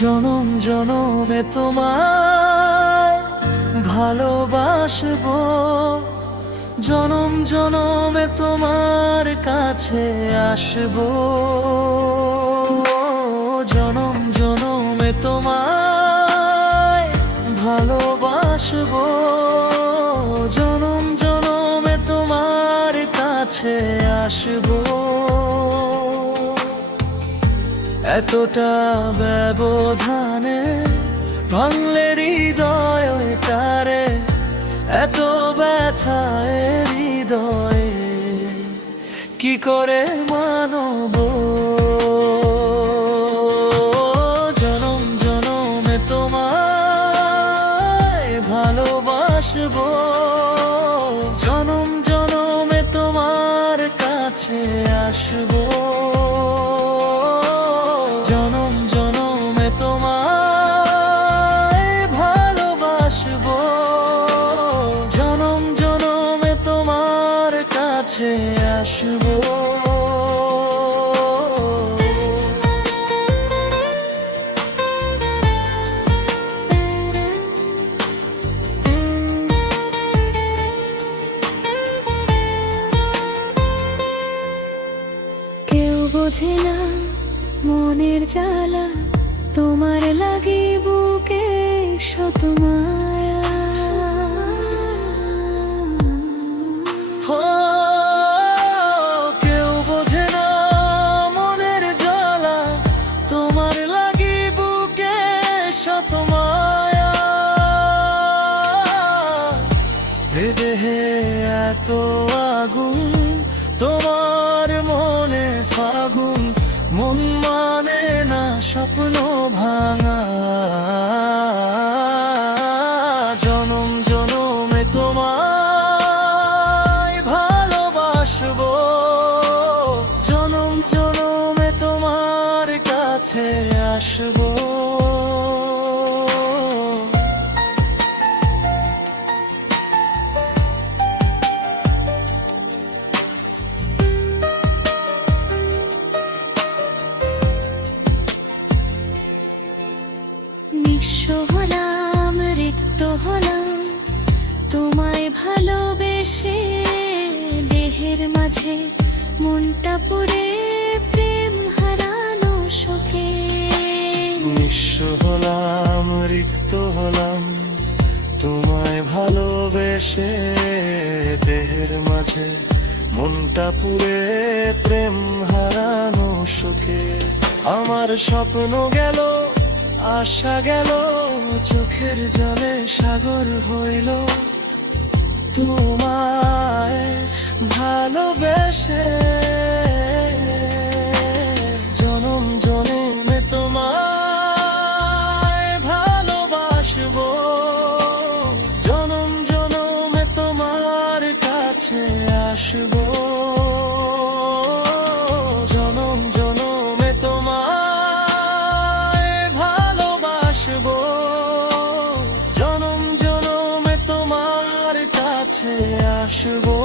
জনম জনমে তোমায় ভালোবাসবো, জনম জনমে তোমার কাছে আসবো। জনম জনমে তোমায় ভালোবাসবো, জনম জনমে তোমার কাছে আসবো। এতটা ব্যবধানে ভাঙলে হৃদয় তারে, এত ব্যথায় হৃদয়ে কি করে মানব। জনম জনমে তোমায় ভালোবাসবো, জনম জনমে তোমার কাছে আসবো। জনম জনমে তোমায় ভালোবাসবো, জনম জনমে তোমার কাছে আসবো। কেউ বোঝে না মনের জ্বালা, তোমার লাগি বুকে শত মায়া। কেউ বোঝে না মনের জ্বালা, তোমার লাগি বুকে শত মায়া। হৃদয়ে এত আগুন, তোমার মনে ফাগুন, মন মানে না স্বপ্ন ভাঙা। জনম জনমে তোমায় ভালোবাসবো, জনম জনমে তোমার কাছে আসবো। নিঃস্ব হলাম, রিক্ত হলাম, তোমায় ভালোবেসে। দেহের মাঝে মনটা পুড়ে প্রেম হারানো শোকে। নিঃস্ব হলাম, রিক্ত হলাম, তোমায় ভালোবেসে। দেহের মাঝে মনটা পুড়ে প্রেম হারানো শোকে। আমার স্বপ্ন গেল, আশা গেল, চোখের জলে সাগর হইল। তোমায় ভালোবেসে জনম জনমে তোমায় ভালোবাসবো, জনম জনমে তোমার কাছে আসবো। জনম জনমে তোমায় ভালোবাসবো, জনম জনমে তোমার কাছে আসবো।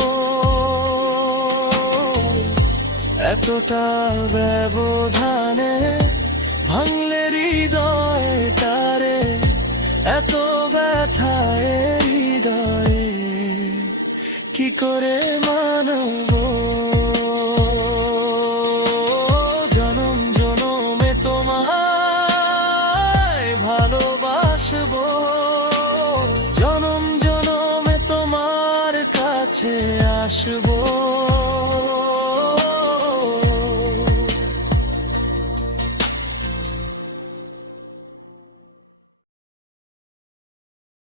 এতটা ব্যবধানে ভাঙলে হৃদয় তারে, এত ব্যথায় হৃদয়ে কি করে মানব। জনম জনমে তোমায় ভালোবাসবো, জনম জনমে তোমার কাছে আসবো।